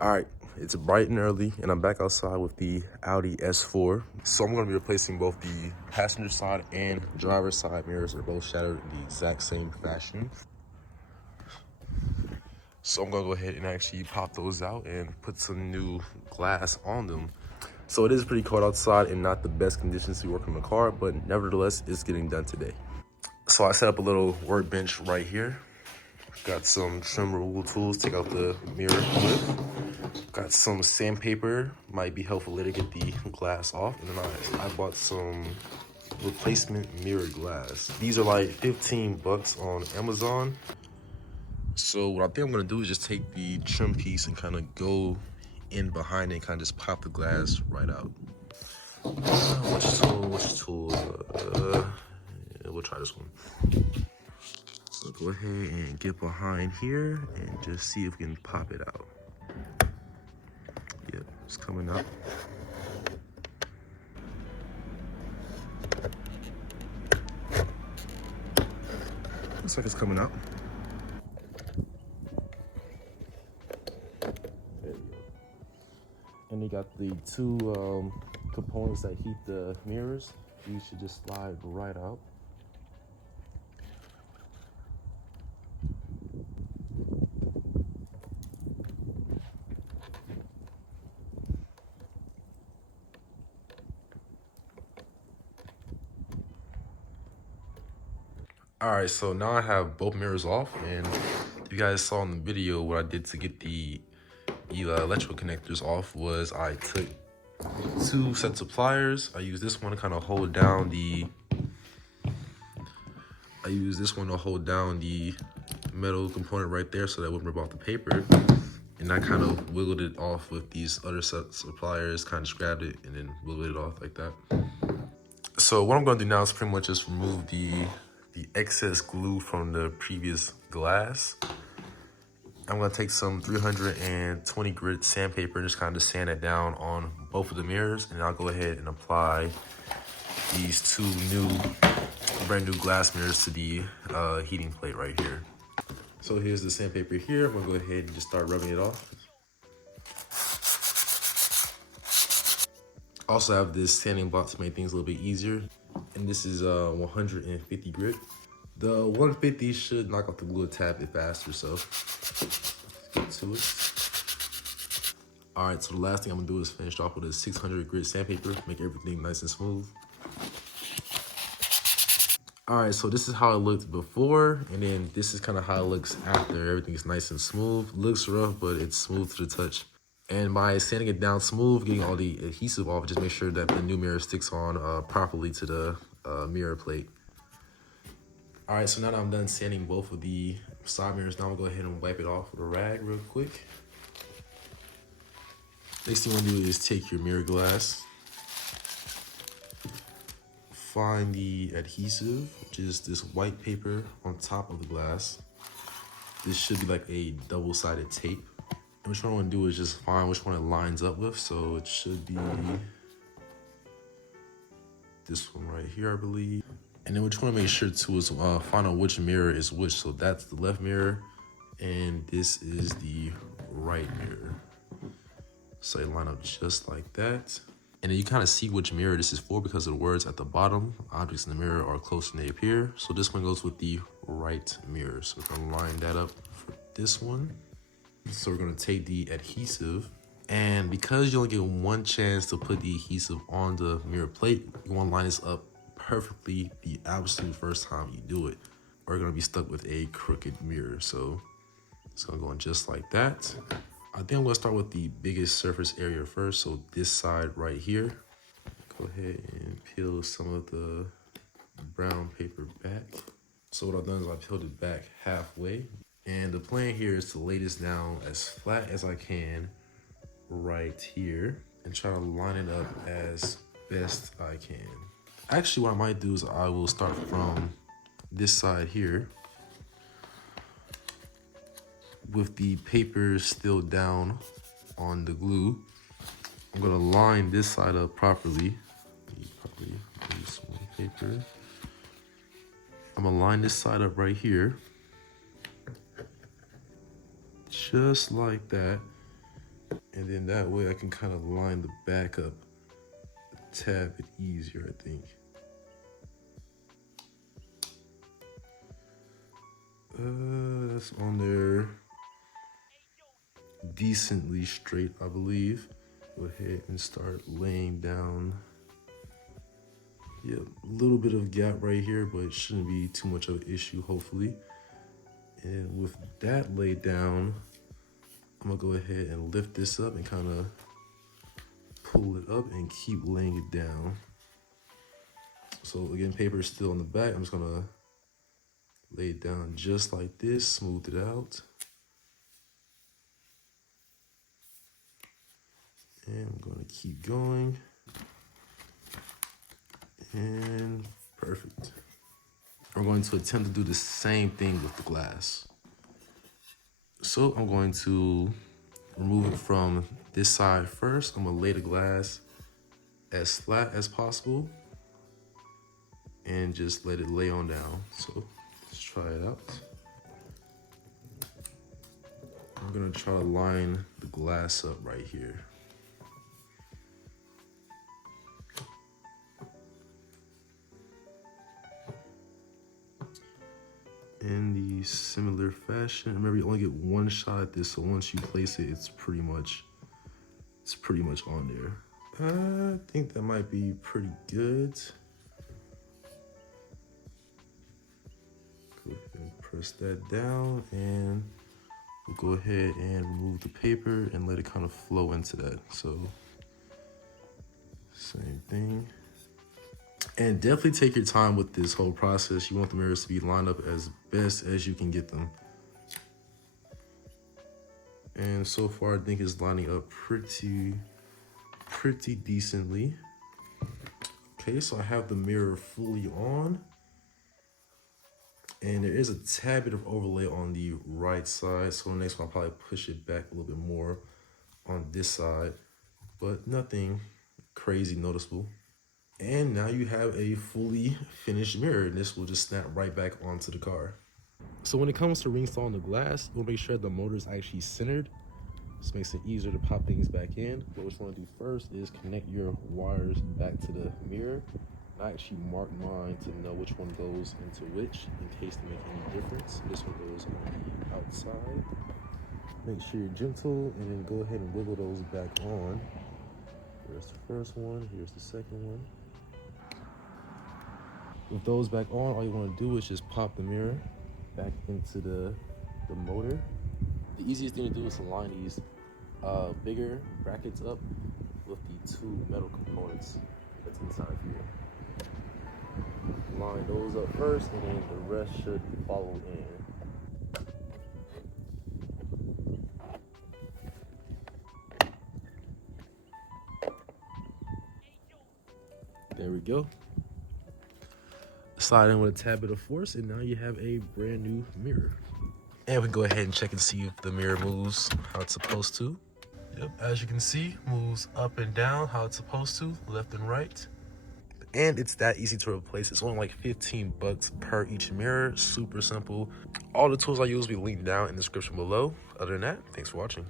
All right, it's bright and early, and I'm back outside with the Audi S4. So I'm gonna be replacing both the passenger side and driver's side mirrors. They're both shattered in the exact same fashion. So I'm gonna go ahead and actually pop those out and put some new glass on them. So it is pretty cold outside and not the best conditions to work on the car, but nevertheless, it's getting done today. So I set up a little workbench right here. Got some trim removal tools, take out the mirror with. Got some sandpaper, might be helpful later to get the glass off. And then I bought some replacement mirror glass. These are like 15 bucks on Amazon. So what I think I'm gonna do is just take the trim piece and kind of go in behind it and kind of just pop the glass right out. Which tool? Yeah, we'll try this one. So go ahead and get behind here and just see if we can pop it out. Yep, it's coming up. Looks like it's coming up. There you go. And you got the two components that heat the mirrors. These should just slide right out. All right, so now I have both mirrors off, and you guys saw in the video what I did to get the electrical connectors off was I took two sets of pliers. I used this one to kind of hold down the metal component right there so that it wouldn't rip off the paper. And I kind of wiggled it off with these other sets of pliers, kind of scrapped it and then wiggled it off like that. So what I'm gonna do now is pretty much just remove the excess glue from the previous glass. I'm gonna take some 320 grit sandpaper and just kind of sand it down on both of the mirrors, and I'll go ahead and apply these two brand new glass mirrors to the heating plate right here. So here's the sandpaper here. I'm gonna go ahead and just start rubbing it off. Also have this sanding block to make things a little bit easier. And this is 150 grit. The 150 should knock off the glue a tad bit faster, so let's get to it. All right, so the last thing I'm gonna do is finish off with a 600 grit sandpaper, make everything nice and smooth. All right, so this is how it looked before, and then this is kind of how it looks after. Everything is nice and smooth. Looks rough, but it's smooth to the touch. And by sanding it down smooth, getting all the adhesive off, just make sure that the new mirror sticks on properly to the mirror plate. All right, so now that I'm done sanding both of the side mirrors, now I'm gonna go ahead and wipe it off with a rag real quick. Next thing you wanna do is take your mirror glass, find the adhesive, which is this white paper on top of the glass. This should be like a double-sided tape. And what you want to do is just find which one it lines up with. So it should be this one right here, I believe. And then what you want to make sure too is find out which mirror is which. So that's the left mirror, and this is the right mirror. So they line up just like that. And then you kind of see which mirror this is for because of the words at the bottom. Objects in the mirror are closer than they appear. So this one goes with the right mirror. So we're gonna line that up for this one. So we're gonna take the adhesive, and because you only get one chance to put the adhesive on the mirror plate, you wanna line this up perfectly the absolute first time you do it, or you're gonna be stuck with a crooked mirror. So it's gonna go in just like that. I think I'm gonna start with the biggest surface area first. So this side right here. Go ahead and peel some of the brown paper back. So what I've done is I peeled it back halfway. And the plan here is to lay this down as flat as I can right here and try to line it up as best I can. Actually, what I might do is I will start from this side here with the paper still down on the glue. I'm gonna line this side up properly. Probably use some paper. I'm gonna line this side up right here. Just like that. And then that way I can kind of line the back up a tad bit easier, I think. That's on there decently straight, I believe. Go ahead and start laying down. Yeah, a little bit of gap right here, but it shouldn't be too much of an issue, hopefully. And with that laid down, I'm gonna go ahead and lift this up and kind of pull it up and keep laying it down. So again, paper is still on the back. I'm just gonna lay it down just like this, smooth it out. And I'm gonna keep going. And perfect. We're going to attempt to do the same thing with the glass. So I'm going to remove it from this side first. I'm gonna lay the glass as flat as possible and just let it lay on down. So let's try it out. I'm gonna try to line the glass up right here. In the similar fashion, remember you only get one shot at this, so once you place it, it's pretty much on there. I think that might be pretty good. Go ahead and press that down, and we'll go ahead and remove the paper and let it kind of flow into that. So same thing. And definitely take your time with this whole process. You want the mirrors to be lined up as best as you can get them. And so far, I think it's lining up pretty decently. Okay, so I have the mirror fully on. And there is a tad bit of overlay on the right side. So next one, I'll probably push it back a little bit more on this side, but nothing crazy noticeable. And now you have a fully finished mirror, and this will just snap right back onto the car. So when it comes to reinstalling the glass, we'll make sure the motor is actually centered. This makes it easier to pop things back in. What we're going to do first is connect your wires back to the mirror. I actually marked mine to know which one goes into which in case they make any difference. This one goes on the outside. Make sure you're gentle and then go ahead and wiggle those back on. Here's the first one, here's the second one. With those back on, all you want to do is just pop the mirror back into the motor. The easiest thing to do is to line these bigger brackets up with the two metal components that's inside here. Line those up first, and then the rest should follow in. There we go. Slide in with a tad bit of force, and now you have a brand new mirror. And we can go ahead and check and see if the mirror moves how it's supposed to. Yep, as you can see, moves up and down how it's supposed to, left and right. And it's that easy to replace. It's only like 15 bucks per each mirror. Super simple. All the tools I use will be linked down in the description below. Other than that, thanks for watching.